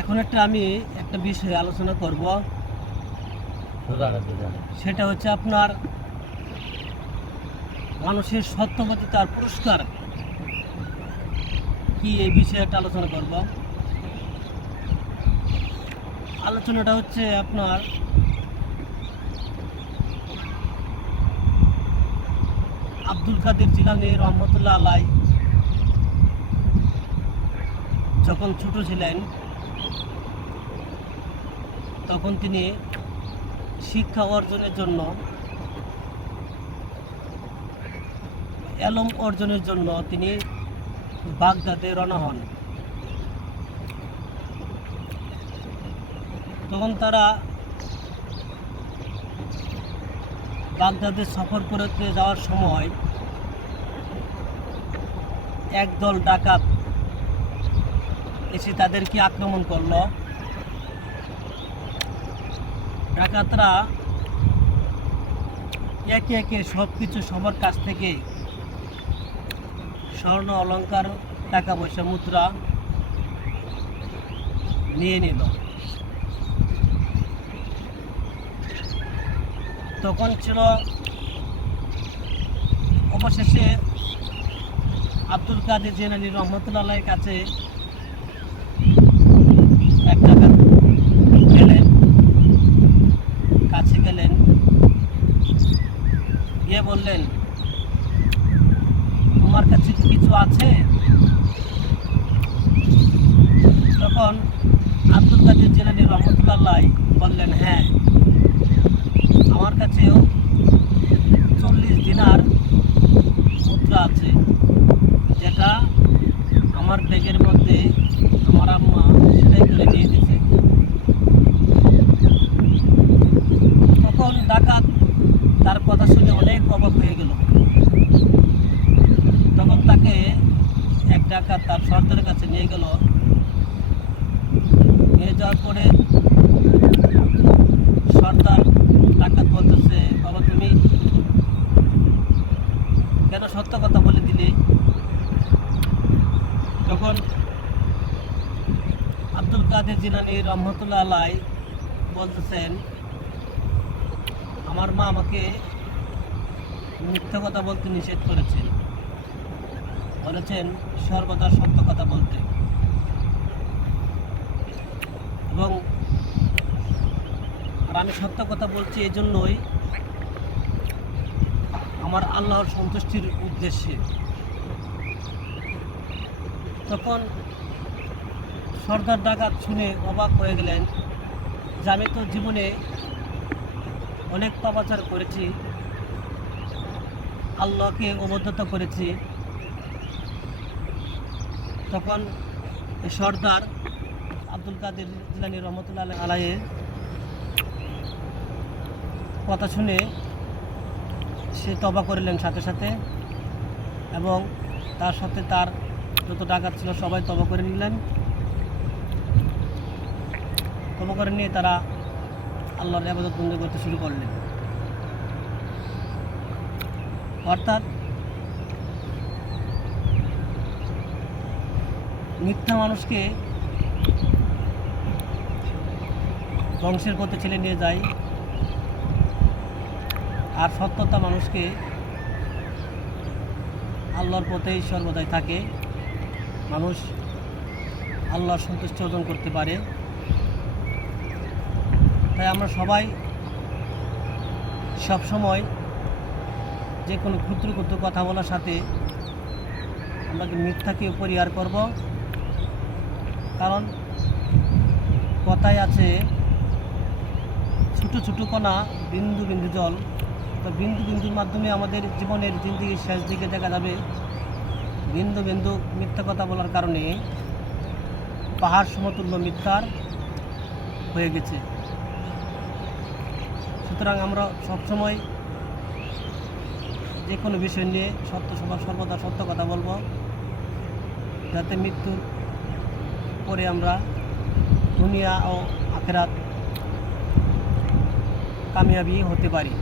এখন আমি একটা বিষয়ে আলোচনা করব। সেটা হচ্ছে আপনার মানুষের সত্যবাদিতার পুরস্কার কি, এই বিষয়ে একটা আলোচনা করব। আলোচনাটা হচ্ছে আপনার আব্দুল কাদের জিলানী রহমতুল্লাহ আলাই যখন ছোট ছিলেন তখন তিনি শিক্ষা অর্জনের জন্য, এলম অর্জনের জন্য তিনি বাগদাদে রওনা হন। তখন তারা বাগদাদে সফর করতে যাওয়ার সময় একদল ডাকাত এসে তাদেরকে আক্রমণ করলো। ডাকাতরা একে একে সব কিছু সবার কাছ থেকে স্বর্ণ অলংকার, টাকা পয়সা, মুদ্রা নিয়ে নিল। তখন ছিল অবশেষে আব্দুল কাদের জিলানী রহমতুল্লাহের কাছে এক ডাকাত কাছে গেলেন, গিয়ে বললেন, তোমার কাছে কিছু আছে? তখন আব্দুল কাদের জিলানী রহমতুল্লাহ বললেন, হ্যাঁ, আমার কাছেও 40 দিনার মুদ্রা আছে, যেটা আমার ব্যাগের মধ্যে আমার আম্মা সেটাই করে দিয়ে দিয়েছে। তখন ডাকাত তার কথা শুনে অনেক অবাক হয়ে গেল। তখন তাকে এক ডাকাত তার সর্দারের কাছে নিয়ে গেল। নিয়ে যাওয়ার পরে সর্দার ডাকাত বলতেছে, বাবা, তুমি কেন সত্য কথা বলে দিলে? তখন আব্দুল কাদের জিলানী রহমতুল্লাহ আলাই বলতেছেন, আমার মা আমাকে মিথ্যা কথা বলতে নিষেধ করেছেন, বলেছেন সর্বদা সত্য কথা বলতে, এবং আর আমি সত্য কথা বলছি এই জন্যই আমার আল্লাহর সন্তুষ্টির উদ্দেশ্যে। তখন সর্দার ডাকাত শুনে অবাক হয়ে গেলেন যে আমি তো জীবনে অনেক পাপাচার করেছি, আল্লাহকে অবদ্ধতা করেছি। তখন সর্দার আব্দুল কাদের জিলানী রহমতুল্লাহ আলাইয়ের কথা শুনে সে তওবা করলেন সাথে সাথে, এবং তার সাথে তার যত ডাকাত ছিল সবাই তওবা করে নিলেন। তওবা করে নিয়ে তারা আল্লাহর ইবাদত বন্দেগী করতে শুরু করলেন। অর্থাৎ মিথ্যা মানুষকে ধ্বংসের পথে ঠেলে নিয়ে যায়, আর সত্যতা মানুষকে আল্লাহর পথেই সর্বদাই থাকে। মানুষ আল্লাহর সন্তুষ্টি অর্জন করতে পারে। তাই আমরা সবাই সবসময় যে কোনো ক্ষুদ্র ক্ষুদ্র কথা বলার সাথে আমরা মিথ্যাকে পরিহার করব। কারণ কথায় আছে, ছোটো ছোটো কণা বিন্দু বিন্দু জল। তো বিন্দু বিন্দুর মাধ্যমে আমাদের জীবনের জিন্দেগির শেষ দিকে দেখা যাবে বিন্দু বিন্দু মিথ্যা কথা বলার কারণে পাহাড় সমতুল্য মিথ্যার হয়ে গেছে। সুতরাং আমরা সবসময় যে কোনো বিষয় নিয়ে সর্বদা সত্য কথা বলবো, যাতে মৃত্যুর পরে আমরা দুনিয়া ও আখিরাত কামিয়াবি হতে পারি।